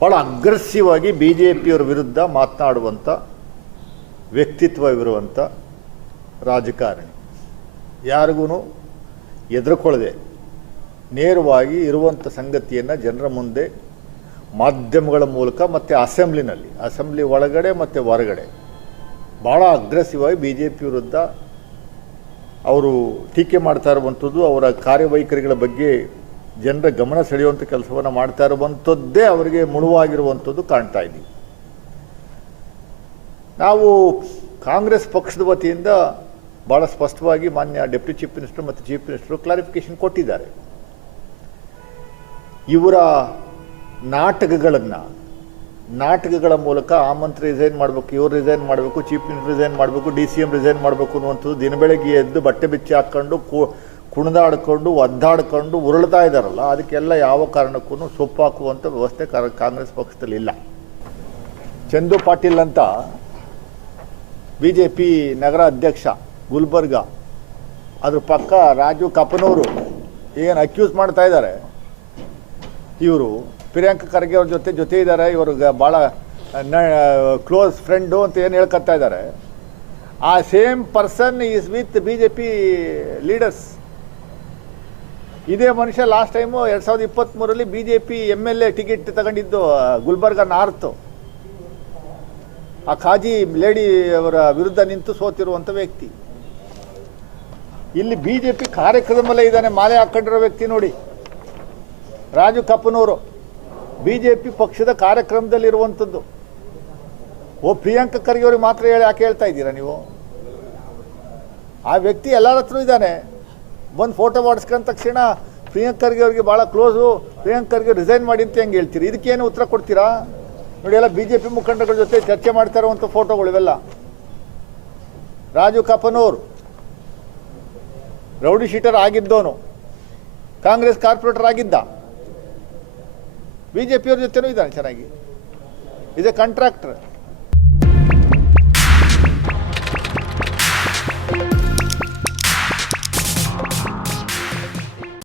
ಭಾಳ ಅಗ್ರೆಸಿವ್ ಆಗಿ B J ಪಿಯವ್ರ ವಿರುದ್ಧ ಮಾತನಾಡುವಂಥ ವ್ಯಕ್ತಿತ್ವವಿರುವಂಥ ರಾಜಕಾರಣಿ. ಯಾರಿಗೂ ಎದುರುಕೊಳ್ಳದೆ ನೇರವಾಗಿ ಇರುವಂಥ ಸಂಗತಿಯನ್ನು ಜನರ ಮುಂದೆ ಮಾಧ್ಯಮಗಳ ಮೂಲಕ ಮತ್ತು ಅಸೆಂಬ್ಲಿನಲ್ಲಿ, ಅಸೆಂಬ್ಲಿ ಒಳಗಡೆ ಮತ್ತು ಹೊರಗಡೆ ಭಾಳ ಅಗ್ರೆಸಿವ್ ಆಗಿ ಬಿ ಜೆ ಪಿ ವಿರುದ್ಧ ಅವರು ಟೀಕೆ ಮಾಡ್ತಾ ಇರುವಂಥದ್ದು ಅವರ ಕಾರ್ಯವೈಖರಿಗಳ ಬಗ್ಗೆ ಜನರ ಗಮನ ಸೆಳೆಯುವಂಥ ಕೆಲಸವನ್ನು ಮಾಡ್ತಾ ಇರುವಂಥದ್ದೇ ಅವರಿಗೆ ಮುಳುವಾಗಿರುವಂಥದ್ದು ಕಾಣ್ತಾ ಇದ್ದೀವಿ ನಾವು ಕಾಂಗ್ರೆಸ್ ಪಕ್ಷದ ವತಿಯಿಂದ ಭಾಳ ಸ್ಪಷ್ಟವಾಗಿ ಮಾನ್ಯ ಡೆಪ್ಯೂಟಿ ಚೀಫ್ ಮಿನಿಸ್ಟರ್ ಮತ್ತು ಚೀಫ್ ಮಿನಿಸ್ಟರ್ ಕ್ಲಾರಿಫಿಕೇಶನ್ ಕೊಟ್ಟಿದ್ದಾರೆ. ಇವರ ನಾಟಕಗಳನ್ನು, ನಾಟಕಗಳ ಮೂಲಕ ಆ ರಿಸೈನ್ ಮಾಡಬೇಕು, ಇವ್ರು ರಿಸೈನ್ ಮಾಡಬೇಕು, ಚೀಫ್ ಮಿನಿಸ್ಟರ್ ರಿಸೈನ್ ಮಾಡಬೇಕು, ಡಿ ಸಿ ಎಂ ರಿಸೈನ್ ಮಾಡಬೇಕು ಅನ್ನುವಂಥದ್ದು ದಿನ ಬೆಳಗ್ಗೆ ಎದ್ದು ಬಟ್ಟೆ ಬಿಚ್ಚಿ ಹಾಕ್ಕೊಂಡು ಕು ಕುಣಿದಾಡ್ಕೊಂಡು, ಒದ್ದಾಡ್ಕೊಂಡು ಉರುಳ್ತಾ ಇದ್ದಾರಲ್ಲ, ಅದಕ್ಕೆಲ್ಲ ಯಾವ ಕಾರಣಕ್ಕೂ ಸೊಪ್ಪು ಹಾಕುವಂಥ ವ್ಯವಸ್ಥೆ ಕಾಂಗ್ರೆಸ್ ಪಕ್ಷದಲ್ಲಿ ಇಲ್ಲ. ಚಂದು ಪಾಟೀಲ್ ಅಂತ ಬಿ ಜೆ ಪಿ ನಗರ ಅಧ್ಯಕ್ಷ ಗುಲ್ಬರ್ಗ, ಅದ್ರ ಪಕ್ಕ ರಾಜು ಕಪ್ಪನವರು ಏನು ಅಕ್ಯೂಸ್ ಮಾಡ್ತಾ ಇದ್ದಾರೆ, ಇವರು ಪ್ರಿಯಾಂಕ ಖರ್ಗೆ ಅವ್ರ ಜೊತೆ ಜೊತೆ ಇದ್ದಾರೆ ಇವ್ರಿಗೆ ಭಾಳ ಕ್ಲೋಸ್ ಫ್ರೆಂಡು ಅಂತ ಏನು ಹೇಳ್ಕೊತಾ ಇದ್ದಾರೆ. ಆ same person is with B J P leaders ಇದೇ ಮನುಷ್ಯ ಲಾಸ್ಟ್ ಟೈಮು ಎರಡು ಸಾವಿರದ ಇಪ್ಪತ್ತ್ಮೂರರಲ್ಲಿ B J P M L A ticket ತಗೊಂಡಿದ್ದು ಗುಲ್ಬರ್ಗ ನಾರ್ತ್. ಆ ಖಾಜಿ ಲೇಡಿ ಅವರ ವಿರುದ್ಧ ನಿಂತು ಸೋತಿರುವಂಥ ವ್ಯಕ್ತಿ. ಇಲ್ಲಿ ಬಿ ಜೆ ಪಿ ಕಾರ್ಯಕ್ರಮದಲ್ಲೇ ಇದ್ದಾನೆ, ಮಾಲೆ ಹಾಕೊಂಡಿರೋ ವ್ಯಕ್ತಿ ನೋಡಿ. ರಾಜು ಕಪ್ಪನವರು ಬಿ ಜೆ ಪಿ ಪಕ್ಷದ ಕಾರ್ಯಕ್ರಮದಲ್ಲಿರುವಂಥದ್ದು ಓ, ಪ್ರಿಯಾಂಕ ಖರ್ಗೆ ಅವ್ರಿಗೆ ಮಾತ್ರ ಹೇಳಿ, ಯಾಕೆ ಹೇಳ್ತಾ ಇದ್ದೀರಾ ನೀವು? ಆ ವ್ಯಕ್ತಿ ಎಲ್ಲರ ಹತ್ರ ಇದ್ದಾನೆ. ಬಂದು ಫೋಟೋ ಮಾಡಿಸ್ಕೊಂಡ ತಕ್ಷಣ ಪ್ರಿಯಾಂಕ್ ಖರ್ಗೆ ಅವ್ರಿಗೆ ಭಾಳ ಕ್ಲೋಸು ಪ್ರಿಯಾಂಕ್ ಖರ್ಗೆ ರಿಸೈನ್ ಮಾಡಿ ಅಂತ ಹೆಂಗೆ ಹೇಳ್ತೀರಿ? ಇದಕ್ಕೇನು ಉತ್ತರ ಕೊಡ್ತೀರಾ? ನೋಡಿ ಎಲ್ಲ ಬಿ ಜೆ ಪಿ ಮುಖಂಡಗಳ ಜೊತೆ ಚರ್ಚೆ ಮಾಡ್ತಾ ಇರುವಂಥ ಫೋಟೋಗಳು ಇವೆಲ್ಲ. ರಾಜು ಕಪನೂರ್, ರೌಡಿ ಶೀಟರ್ ಆಗಿದ್ದವನು. ಕಾಂಗ್ರೆಸ್ ಕಾರ್ಪೊರೇಟರ್ ಆಗಿದ್ದ. ಬಿ ಜೆ ಪಿಯವ್ರ ಜೊತೆನೂ ಇದ್ದಾನೆ ಚೆನ್ನಾಗಿ. ಇದೆ ಕಾಂಟ್ರಾಕ್ಟರ್